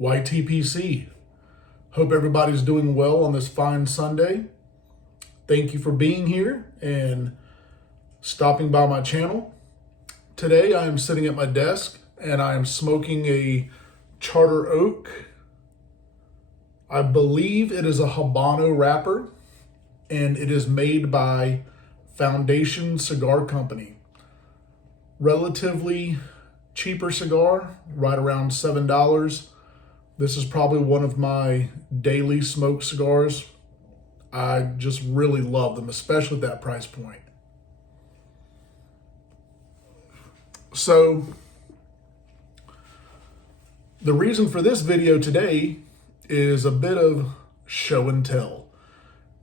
YTPC. Hope everybody's doing well on this fine Sunday. Thank you for being here and stopping by my channel. Today I am sitting at my desk and I am smoking a Charter Oak. I believe it is a Habano wrapper and it is made by Foundation Cigar Company. Relatively cheaper cigar, right around $7. This is probably one of my daily smoked cigars. I just really love them, especially at that price point. So, the reason for this video today is a bit of show and tell.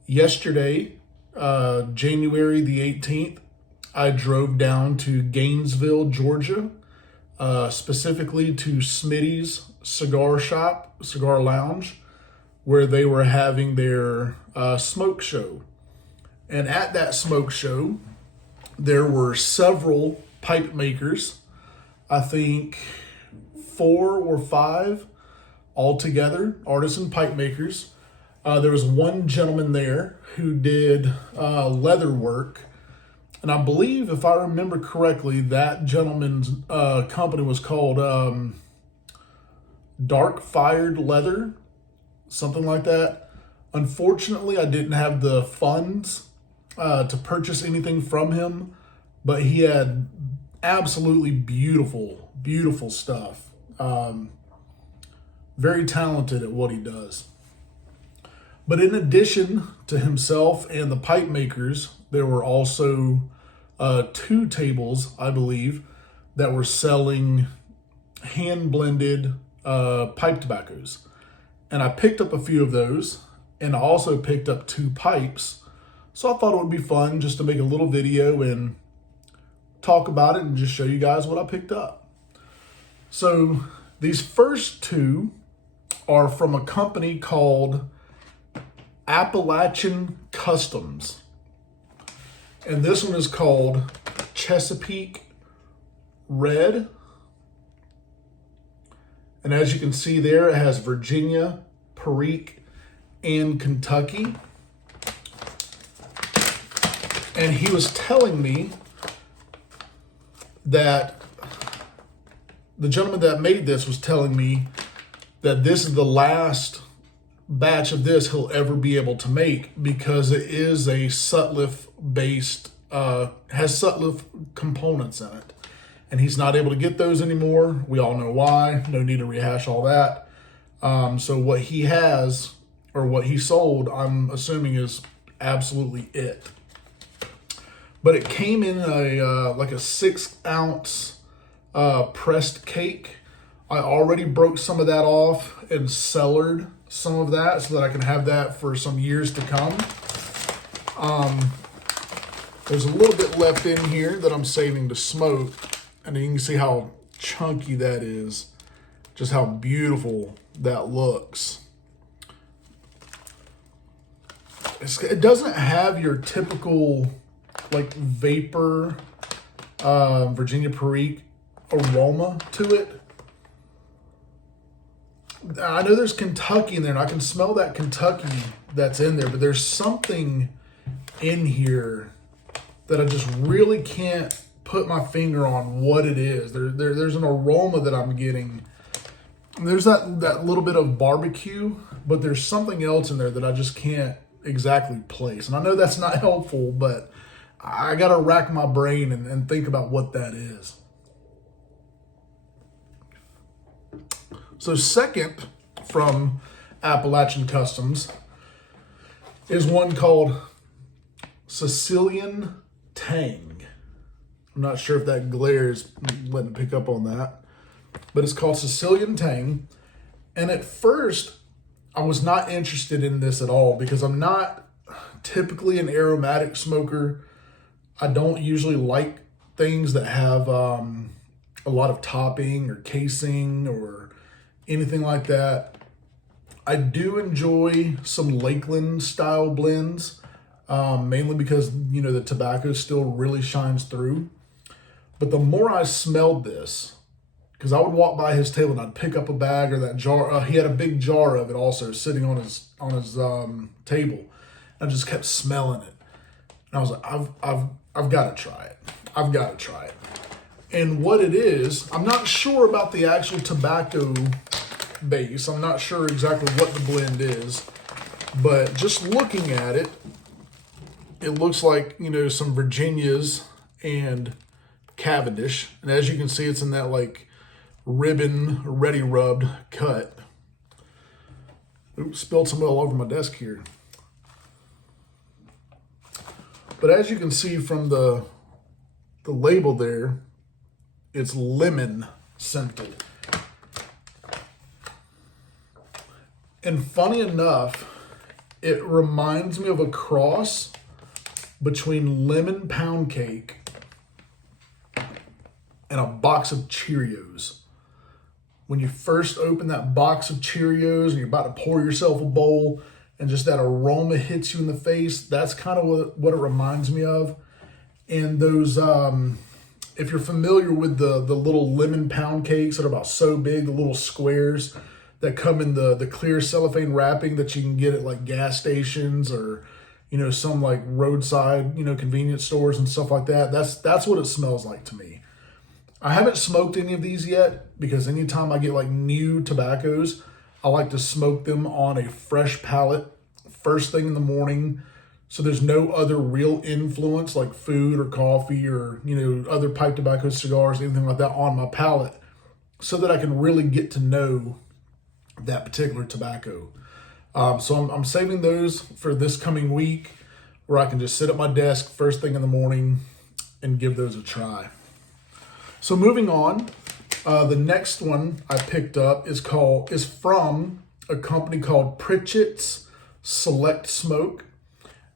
Yesterday, January the 18th, I drove down to Gainesville, Georgia, specifically to Smitty's Cigar Lounge, where they were having their smoke show. And at that smoke show, there were several pipe makers, I think 4 or 5 altogether, artisan pipe makers. There was one gentleman there who did leather work. And I believe, if I remember correctly, that gentleman's company was called Dark Fired Leather, something like that. Unfortunately, I didn't have the funds to purchase anything from him, but he had absolutely beautiful, beautiful stuff. Very talented at what he does. But in addition to himself and the pipe makers, there were also 2 tables, I believe, that were selling hand-blended pipe tobaccos. And I picked up a few of those, and I also picked up 2 pipes. So I thought it would be fun just to make a little video and talk about it and just show you guys what I picked up. So these first 2 are from a company called Appalachian Customs. And this one is called Chesapeake Red. And as you can see there, it has Virginia, Perique, and Kentucky. And he was telling me that the gentleman that made this was telling me that this is the last batch of this he'll ever be able to make because it is a Sutliff based, has Sutliff components in it. And he's not able to get those anymore. We all know why. No need to rehash all that. So what he has, or what he sold, I'm assuming is absolutely it. But it came in a like a 6-ounce pressed cake. I already broke some of that off and cellared some of that so that I can have that for some years to come. There's a little bit left in here that I'm saving to smoke. And you can see how chunky that is. Just how beautiful that looks. It doesn't have your typical like vapor Virginia Perique aroma to it. I know there's Kentucky in there, and I can smell that Kentucky that's in there, but there's something in here that I just really can't put my finger on what it is. There's an aroma that I'm getting. There's that little bit of barbecue, but there's something else in there that I just can't exactly place. And I know that's not helpful, but I got to rack my brain and think about what that is. So second from Appalachian Customs is one called Sicilian Tang. I'm not sure if that glare is letting it pick up on that, but it's called Sicilian Tang. And at first, I was not interested in this at all because I'm not typically an aromatic smoker. I don't usually like things that have a lot of topping or casing or anything like that. I do enjoy some Lakeland style blends, mainly because, you know, the tobacco still really shines through. But the more I smelled this, because I would walk by his table and I'd pick up a bag or that jar. He had a big jar of it also sitting on his table. I just kept smelling it, and I was like, I've got to try it. I've got to try it. And what it is, I'm not sure about the actual tobacco base. I'm not sure exactly what the blend is, but just looking at it, it looks like, you know, some Virginias and Cavendish. And as you can see, it's in that like ribbon, ready rubbed cut. Oops, spilled some all over my desk here. But as you can see from the label there, it's lemon scented. And funny enough, it reminds me of a cross between lemon pound cake and a box of Cheerios. When you first open that box of Cheerios and you're about to pour yourself a bowl and just that aroma hits you in the face, that's kind of what it reminds me of. And those, if you're familiar with the little lemon pound cakes that are about so big, the little squares that come in the clear cellophane wrapping that you can get at like gas stations or, you know, some like roadside, you know, convenience stores and stuff like that. That's what it smells like to me. I haven't smoked any of these yet because anytime I get like new tobaccos, I like to smoke them on a fresh pallet first thing in the morning. So there's no other real influence like food or coffee or, you know, other pipe tobacco, cigars, anything like that on my palate, so that I can really get to know that particular tobacco. So I'm saving those for this coming week where I can just sit at my desk first thing in the morning and give those a try. So moving on, the next one I picked up is from a company called Pritchett's Select Smoke,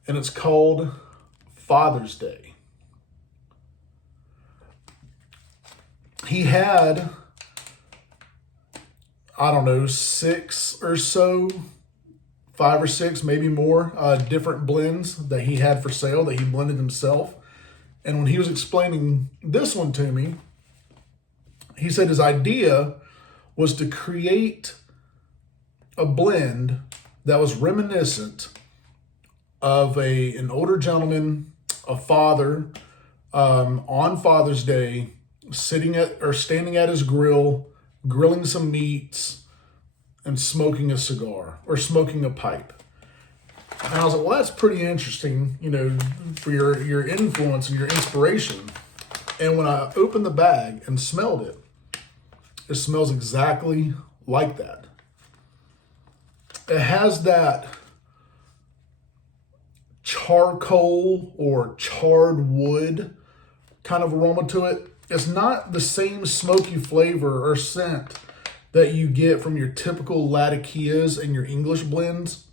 and it's called Father's Day. He had, I don't know, 6 or so, 5 or 6, maybe more, different blends that he had for sale that he blended himself. And when he was explaining this one to me, he said his idea was to create a blend that was reminiscent of an older gentleman, a father, on Father's Day, standing at his grill, grilling some meats, and smoking a cigar or smoking a pipe. And I was like, well, that's pretty interesting, you know, for your influence and your inspiration. And when I opened the bag and smelled it, it smells exactly like that. It has that charcoal or charred wood kind of aroma to it. It's not the same smoky flavor or scent that you get from your typical Latakias and your English blends,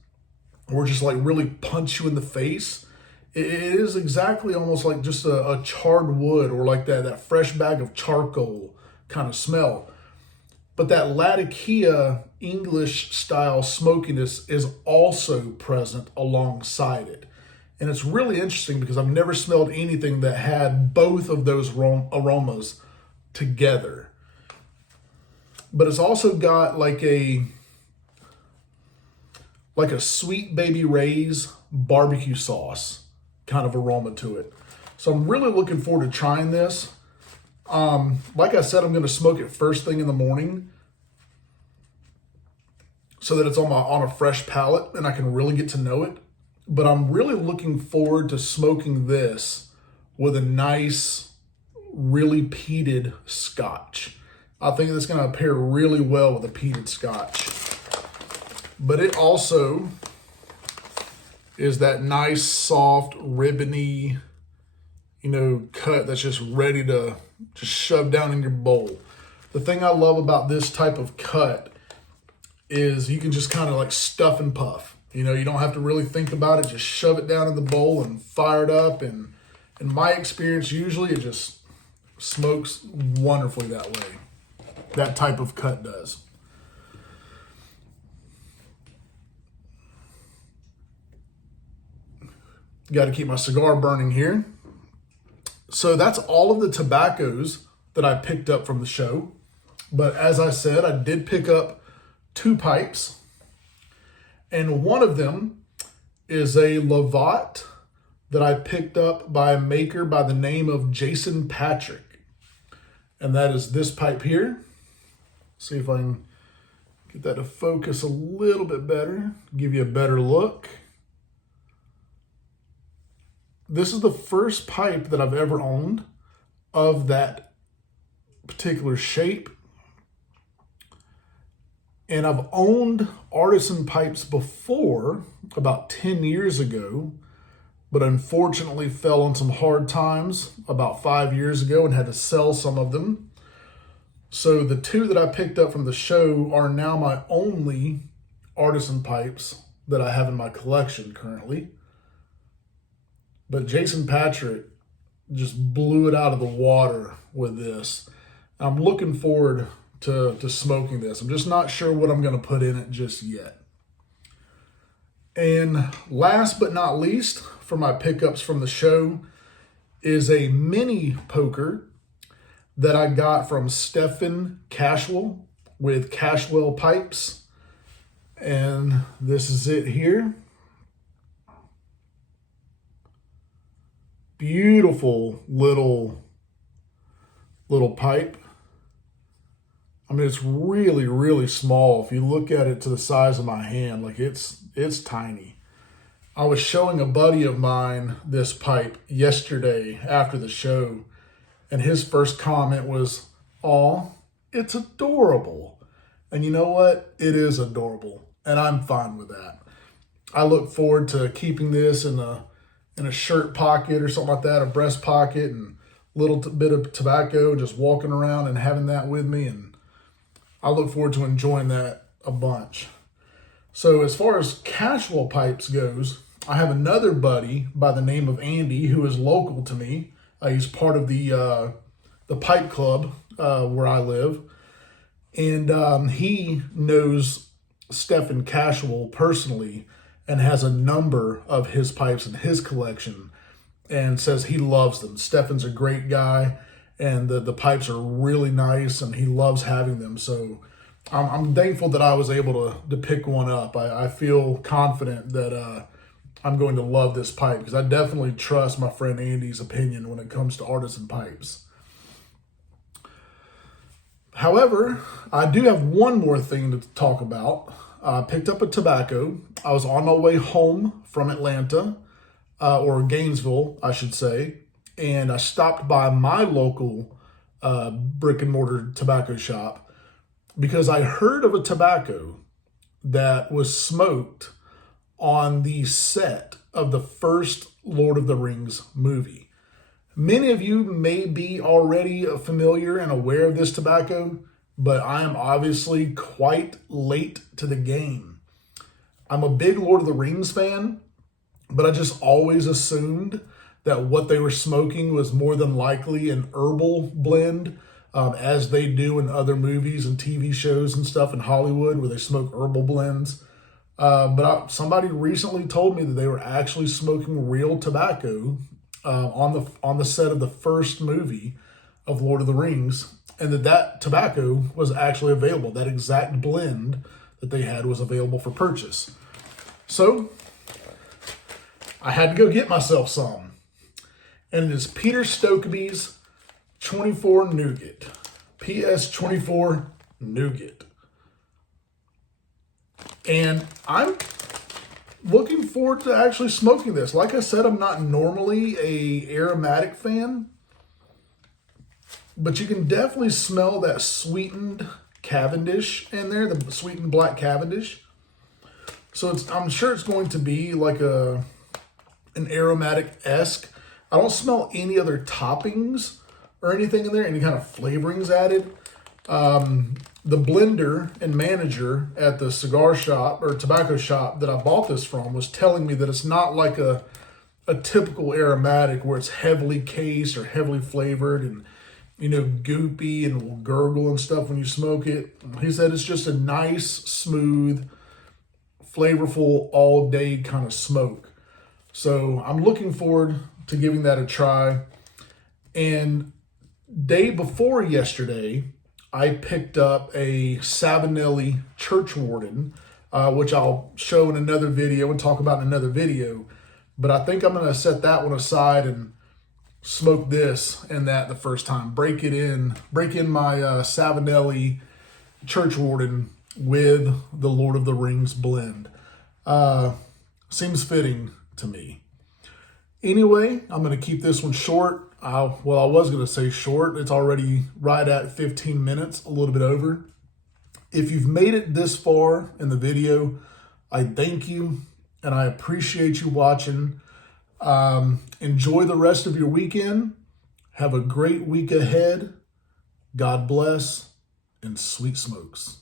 or just like really punch you in the face. It is exactly almost like just a charred wood or like that fresh bag of charcoal kind of smell. But that Latakia English style smokiness is also present alongside it. And it's really interesting because I've never smelled anything that had both of those aromas together. But it's also got like a Sweet Baby Ray's barbecue sauce kind of aroma to it. So I'm really looking forward to trying this. Like I said, I'm going to smoke it first thing in the morning so that it's on a fresh palate and I can really get to know it. But I'm really looking forward to smoking this with a nice, really peated scotch. I think it's going to pair really well with a peated scotch. But it also is that nice, soft, ribbony, you know, cut that's just ready to just shove down in your bowl. The thing I love about this type of cut is you can just kind of like stuff and puff. You know, you don't have to really think about it. Just shove it down in the bowl and fire it up. And in my experience, usually it just smokes wonderfully that way. That type of cut does. Got to keep my cigar burning here. So that's all of the tobaccos that I picked up from the show. But as I said, I did pick up 2 pipes, and one of them is a Lovat that I picked up by a maker by the name of Jason Patrick. And that is this pipe here. See if I can get that to focus a little bit better, give you a better look. This is the first pipe that I've ever owned of that particular shape. And I've owned artisan pipes before, about 10 years ago, but unfortunately fell on some hard times about 5 years ago and had to sell some of them. So the 2 that I picked up from the show are now my only artisan pipes that I have in my collection currently. But Jason Patrick just blew it out of the water with this. I'm looking forward to smoking this. I'm just not sure what I'm going to put in it just yet. And last but not least, for my pickups from the show, is a mini poker that I got from Stephen Cashwell with Cashwell Pipes. And this is it here. Beautiful little pipe. I mean, it's really, really small. If you look at it to the size of my hand, like it's tiny. I was showing a buddy of mine this pipe yesterday after the show, and his first comment was, "Aw, it's adorable." And you know what? It is adorable, and I'm fine with that. I look forward to keeping this in a shirt pocket or something like that, a breast pocket, and a little bit of tobacco, just walking around and having that with me. And I look forward to enjoying that a bunch. So as far as Cashwell pipes goes, I have another buddy by the name of Andy who is local to me. He's part of the pipe club where I live. And he knows Stephen Cashwell personally and has a number of his pipes in his collection and says he loves them. Stephen's a great guy, and the pipes are really nice, and he loves having them. So I'm thankful that I was able to pick one up. I feel confident that I'm going to love this pipe because I definitely trust my friend Andy's opinion when it comes to artisan pipes. However, I do have one more thing to talk about. I picked up a tobacco. I was on my way home from Atlanta, or Gainesville, I should say, and I stopped by my local brick and mortar tobacco shop because I heard of a tobacco that was smoked on the set of the first Lord of the Rings movie. Many of you may be already familiar and aware of this tobacco, but I am obviously quite late to the game. I'm a big Lord of the Rings fan, but I just always assumed that what they were smoking was more than likely an herbal blend, as they do in other movies and TV shows and stuff in Hollywood where they smoke herbal blends. Somebody recently told me that they were actually smoking real tobacco on the set of the first movie of Lord of the Rings, and that tobacco was actually available. That exact blend that they had was available for purchase. So I had to go get myself some. And it is Peter Stokkebye's 24 Nougat. PS 24 Nougat. And I'm looking forward to actually smoking this. Like I said, I'm not normally a aromatic fan, but you can definitely smell that sweetened Cavendish in there, the sweetened black Cavendish. So I'm sure it's going to be like an aromatic-esque. I don't smell any other toppings or anything in there, any kind of flavorings added. The blender and manager at the cigar shop or tobacco shop that I bought this from was telling me that it's not like a typical aromatic where it's heavily cased or heavily flavored and, goopy and will gurgle and stuff when you smoke it. He said it's just a nice, smooth, flavorful, all-day kind of smoke. So I'm looking forward to giving that a try. And day before yesterday, I picked up a Savinelli Church Warden, which I'll show in another video and talk about in another video. But I think I'm going to set that one aside and smoke this and that the first time. Break in my Savinelli Church Warden with the Lord of the Rings blend. Seems fitting to me. Anyway, I'm going to keep this one short. I was going to say short. It's already right at 15 minutes, a little bit over. If you've made it this far in the video, I thank you and I appreciate you watching. Enjoy the rest of your weekend. Have a great week ahead. God bless and sweet smokes.